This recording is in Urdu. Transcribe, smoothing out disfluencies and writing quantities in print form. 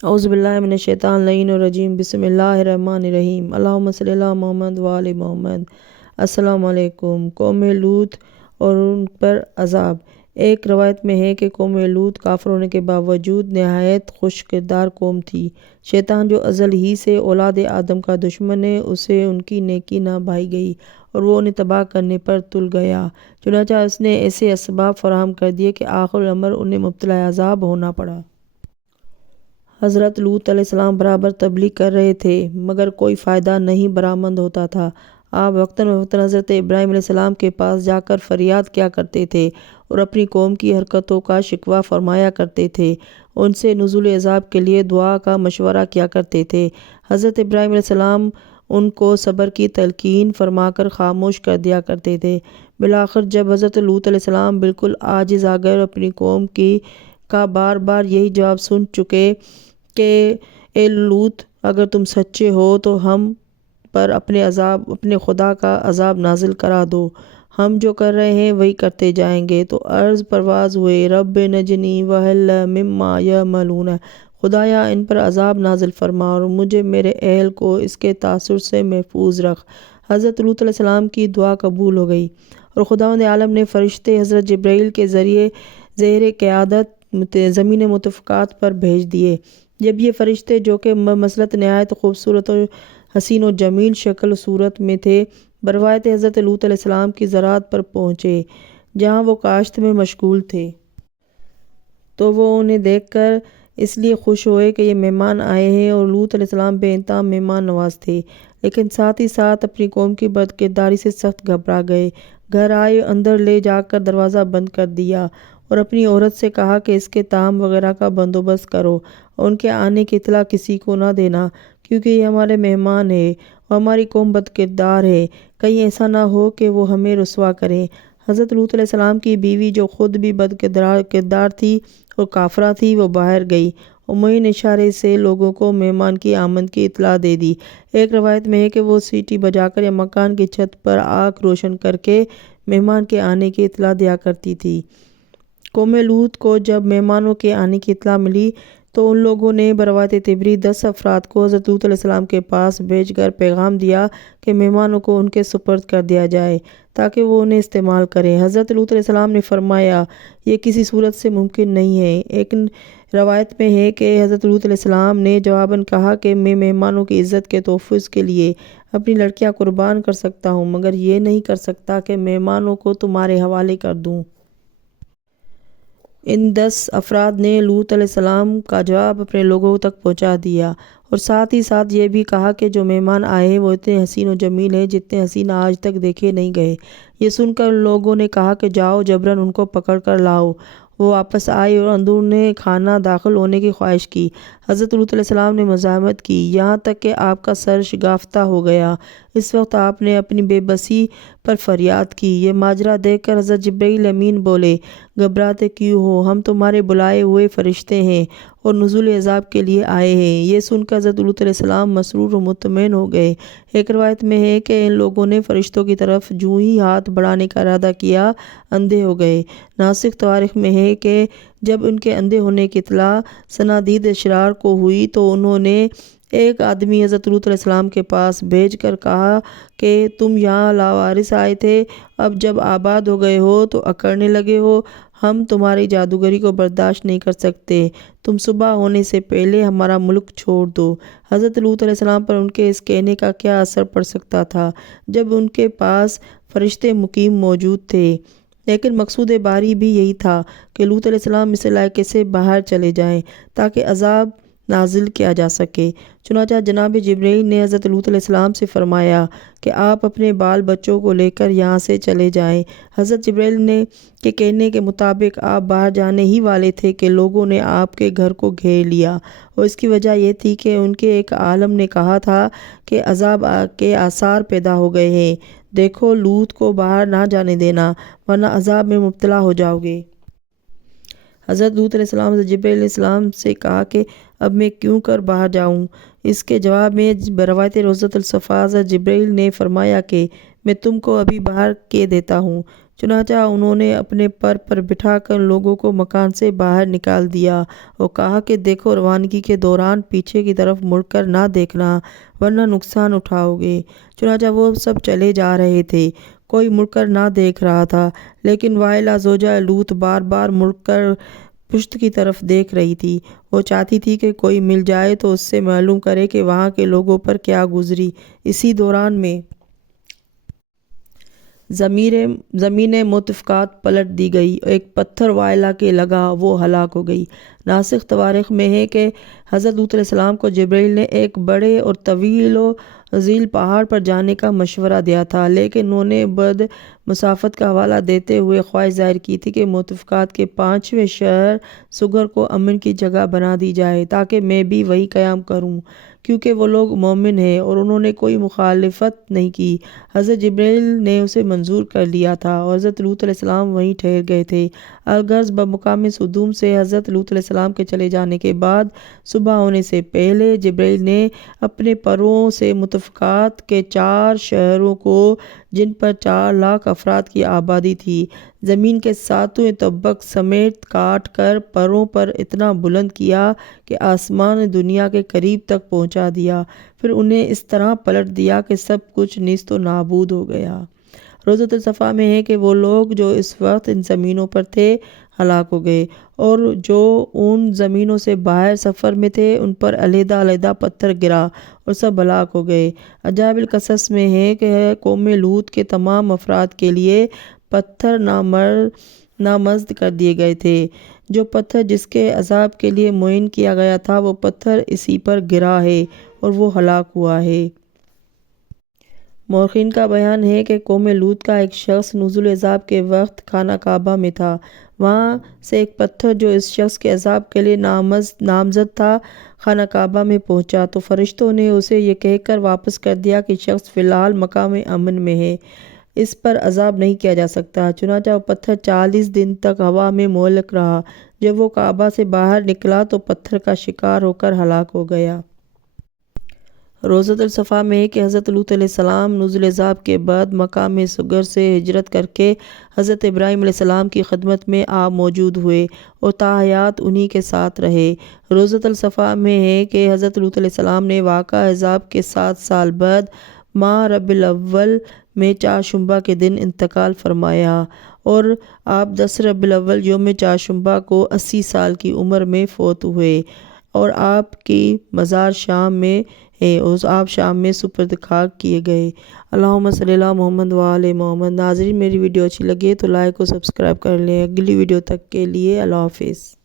اعوذ باللہ من الشیطان اللعین الرجیم بسم اللہ الرحمن الرحیم اللہم صلی اللہ محمد وآل محمد۔ السلام علیکم۔ قوم لوط اور ان پر عذاب۔ ایک روایت میں ہے کہ قوم لوط کافر ہونے کے باوجود نہایت خوش کردار قوم تھی۔ شیطان جو ازل ہی سے اولاد آدم کا دشمن ہے، اسے ان کی نیکی نہ بھائی گئی اور وہ انہیں تباہ کرنے پر تل گیا۔ چنانچہ اس نے ایسے اسباب فراہم کر دیے کہ آخر الامر انہیں مبتلا عذاب ہونا پڑا۔ حضرت لوط علیہ السلام برابر تبلیغ کر رہے تھے مگر کوئی فائدہ نہیں برآمد ہوتا تھا۔ آپ وقتاً فوقتاً حضرت ابراہیم علیہ السلام کے پاس جا کر فریاد کیا کرتے تھے اور اپنی قوم کی حرکتوں کا شکوہ فرمایا کرتے تھے۔ ان سے نزول عذاب کے لیے دعا کا مشورہ کیا کرتے تھے۔ حضرت ابراہیم علیہ السلام ان کو صبر کی تلقین فرما کر خاموش کر دیا کرتے تھے۔ بالآخر جب حضرت لوط علیہ السلام بالکل عاجز آ گئے اور اپنی قوم کا بار بار یہی جواب سن چکے کہ اے لوط، اگر تم سچے ہو تو ہم پر اپنے خدا کا عذاب نازل کرا دو، ہم جو کر رہے ہیں وہی کرتے جائیں گے، تو عرض پرواز ہوئے رب نجنی وہل مما یعملون، خدایا ان پر عذاب نازل فرما اور مجھے میرے اہل کو اس کے تاثر سے محفوظ رکھ۔ حضرت لوط علیہ السلام کی دعا قبول ہو گئی اور خداوند عالم نے فرشتے حضرت جبرائیل کے ذریعے زیر قیادت زمین متفقات پر بھیج دیے۔ جب یہ فرشتے جو کہ بمثلت نہایت خوبصورت اور حسین و جمیل شکل و صورت میں تھے، بروایت حضرت لوط علیہ السلام کی زراعت پر پہنچے جہاں وہ کاشت میں مشغول تھے، تو وہ انہیں دیکھ کر اس لیے خوش ہوئے کہ یہ مہمان آئے ہیں، اور لوط علیہ السلام بے انتہا مہمان نواز تھے، لیکن ساتھ ہی ساتھ اپنی قوم کی بدکرداری سے سخت گھبرا گئے۔ گھر آئے، اندر لے جا کر دروازہ بند کر دیا اور اپنی عورت سے کہا کہ اس کے طعام وغیرہ کا بندوبست کرو اور ان کے آنے کی اطلاع کسی کو نہ دینا، کیونکہ یہ ہمارے مہمان ہیں اور ہماری قوم بدکردار ہے، کہیں ایسا نہ ہو کہ وہ ہمیں رسوا کریں۔ حضرت لوط علیہ السلام کی بیوی جو خود بھی بدکردار تھی اور کافرہ تھی، وہ باہر گئی اور معین اشارے سے لوگوں کو مہمان کی آمد کی اطلاع دے دی۔ ایک روایت میں ہے کہ وہ سیٹی بجا کر یا مکان کی چھت پر آگ روشن کر کے مہمان کے آنے کی اطلاع دیا کرتی تھی۔ قوم لوط کو جب مہمانوں کے آنے کی اطلاع ملی تو ان لوگوں نے بروایت طبری 10 افراد کو حضرت لوط علیہ السلام کے پاس بھیج کر پیغام دیا کہ مہمانوں کو ان کے سپرد کر دیا جائے تاکہ وہ انہیں استعمال کریں۔ حضرت لوط علیہ السلام نے فرمایا یہ کسی صورت سے ممکن نہیں ہے۔ ایک روایت میں ہے کہ حضرت لوط علیہ السلام نے جواباً کہا کہ میں مہمانوں کی عزت کے تحفظ کے لیے اپنی لڑکیاں قربان کر سکتا ہوں، مگر یہ نہیں کر سکتا کہ مہمانوں کو تمہارے حوالے کر دوں۔ ان 10 افراد نے لوط علیہ السلام کا جواب اپنے لوگوں تک پہنچا دیا اور ساتھ ہی ساتھ یہ بھی کہا کہ جو مہمان آئے ہیں وہ اتنے حسین و جمیل ہیں جتنے حسین آج تک دیکھے نہیں گئے۔ یہ سن کر لوگوں نے کہا کہ جاؤ جبراً ان کو پکڑ کر لاؤ۔ وہ واپس آئے اور اندرون خانہ داخل ہونے کی خواہش کی۔ حضرت لوط علیہ السلام نے مزاحمت کی یہاں تک کہ آپ کا سر شگافتہ ہو گیا۔ اس وقت آپ نے اپنی بے بسی پر فریاد کی۔ یہ ماجرا دیکھ کر حضرت جبرائیل امین بولے گھبراتے کیوں ہو، ہم تمہارے بلائے ہوئے فرشتے ہیں اور نزول عذاب کے لیے آئے ہیں۔ یہ سن کر حضرت لوط علیہ السلام مسرور و مطمئن ہو گئے۔ ایک روایت میں ہے کہ ان لوگوں نے فرشتوں کی طرف جوں ہی ہاتھ بڑھانے کا ارادہ کیا اندھے ہو گئے۔ ناسخ تواریخ میں ہے کہ جب ان کے اندھے ہونے کی اطلاع صنادید اشرار کو ہوئی تو انہوں نے ایک آدمی حضرت لوط علیہ السلام کے پاس بھیج کر کہا کہ تم یہاں لاوارث آئے تھے، اب جب آباد ہو گئے ہو تو اکڑنے لگے ہو، ہم تمہاری جادوگری کو برداشت نہیں کر سکتے، تم صبح ہونے سے پہلے ہمارا ملک چھوڑ دو۔ حضرت لوط علیہ السلام پر ان کے اس کہنے کا کیا اثر پڑ سکتا تھا جب ان کے پاس فرشتے مقیم موجود تھے، لیکن مقصود باری بھی یہی تھا کہ لوط علیہ السلام اس علاقے سے باہر چلے جائیں تاکہ عذاب نازل کیا جا سکے۔ چنانچہ جناب جبرائیل نے حضرت لوط علیہ السلام سے فرمایا کہ آپ اپنے بال بچوں کو لے کر یہاں سے چلے جائیں۔ حضرت جبرائیل کے کہنے کے مطابق آپ باہر جانے ہی والے تھے کہ لوگوں نے آپ کے گھر کو گھیر لیا، اور اس کی وجہ یہ تھی کہ ان کے ایک عالم نے کہا تھا کہ عذاب کے آثار پیدا ہو گئے ہیں، دیکھو لوط کو باہر نہ جانے دینا ورنہ عذاب میں مبتلا ہو جاؤ گے۔ حضرت لوط علیہ السلام حضرت جبرائیل علیہ السلام سے کہا کہ اب میں کیوں کر باہر جاؤں؟ اس کے جواب میں بروایت روضۃ الصفا حضرت جبرائیل نے فرمایا کہ میں تم کو ابھی باہر کے دیتا ہوں۔ چنانچہ انہوں نے اپنے پر بٹھا کر لوگوں کو مکان سے باہر نکال دیا اور کہا کہ دیکھو، روانگی کے دوران پیچھے کی طرف مڑ کر نہ دیکھنا ورنہ نقصان اٹھاؤ گے۔ چنانچہ وہ سب چلے جا رہے تھے، کوئی مڑ کر نہ دیکھ رہا تھا، لیکن وائلہ زوجہ لوط بار بار مڑ کر پشت کی طرف دیکھ رہی تھی۔ وہ چاہتی تھی کہ کوئی مل جائے تو اس سے معلوم کرے کہ وہاں کے لوگوں پر کیا گزری۔ اسی دوران میں زمین متفقات پلٹ دی گئی، ایک پتھر وائلہ کے لگا، وہ ہلاک ہو گئی۔ ناسخ تواریخ میں ہے کہ حضرت لوط علیہ السلام کو جبرائیل نے ایک بڑے اور طویل و عظیم پہاڑ پر جانے کا مشورہ دیا تھا، لیکن انہوں نے بد مسافت کا حوالہ دیتے ہوئے خواہش ظاہر کی تھی کہ متفقات کے 5ویں شہر سگر کو امن کی جگہ بنا دی جائے تاکہ میں بھی وہیں قیام کروں، کیونکہ وہ لوگ مومن ہیں، اور انہوں نے کوئی مخالفت نہیں کی۔ حضرت جبرائیل نے اسے منظور کر لیا تھا اور حضرت لوط علیہ السلام وہیں ٹھہر گئے تھے۔ الغرض بمقام صدوم سے حضرت لوط علیہ السلام کے چلے جانے کے بعد صبح ہونے سے پہلے جبرائیل نے اپنے پروں سے متفقات کے 4 شہروں کو، جن پر 4 لاکھ افراد کی آبادی تھی، زمین کے 7ویں طبق سمیت کاٹ کر پروں پر اتنا بلند کیا کہ آسمان دنیا کے قریب تک پہنچا دیا، پھر انہیں اس طرح پلٹ دیا کہ سب کچھ نیست و نابود ہو گیا۔ روزۃ الصفا میں ہے کہ وہ لوگ جو اس وقت ان زمینوں پر تھے ہلاک ہو گئے، اور جو ان زمینوں سے باہر سفر میں تھے ان پر علیحدہ علیحدہ پتھر گرا اور سب ہلاک ہو گئے۔ عجائب القصص میں ہے کہ قوم لوط کے تمام افراد کے لیے پتھر نامزد کر دیے گئے تھے۔ جو پتھر جس کے عذاب کے لیے معین کیا گیا تھا وہ پتھر اسی پر گرا ہے اور وہ ہلاک ہوا ہے۔ مورخین کا بیان ہے کہ قوم لوط کا ایک شخص نزول عذاب کے وقت خانہ کعبہ میں تھا۔ وہاں سے ایک پتھر جو اس شخص کے عذاب کے لیے نامزد تھا خانہ کعبہ میں پہنچا تو فرشتوں نے اسے یہ کہہ کر واپس کر دیا کہ شخص فی الحال مقام امن میں ہے، اس پر عذاب نہیں کیا جا سکتا۔ چنانچہ وہ پتھر 40 دن تک ہوا میں معلق رہا۔ جب وہ کعبہ سے باہر نکلا تو پتھر کا شکار ہو کر ہلاک ہو گیا۔ روزۃ الصفا میں ہے کہ حضرت لوط علیہ السلام نزول عذاب کے بعد مقام سگر سے ہجرت کر کے حضرت ابراہیم علیہ السلام کی خدمت میں موجود ہوئے اور تا حیات انہی کے ساتھ رہے۔ روزۃ الصفا میں ہے کہ حضرت لوط علیہ السلام نے واقعہ عذاب کے 7 سال بعد ماہ ربیع الاول میں چہارشنبہ کے دن انتقال فرمایا، اور آپ 10 ربیع الاول یوم چہارشنبہ کو 80 سال کی عمر میں فوت ہوئے، اور آپ کی مزار شام میں ہے اور آپ شام میں سپرد خاک کیے گئے۔ اللہم صلی علی محمد وآل محمد۔ ناظرین، میری ویڈیو اچھی لگے تو لائک اور سبسکرائب کر لیں۔ اگلی ویڈیو تک کے لیے اللہ حافظ۔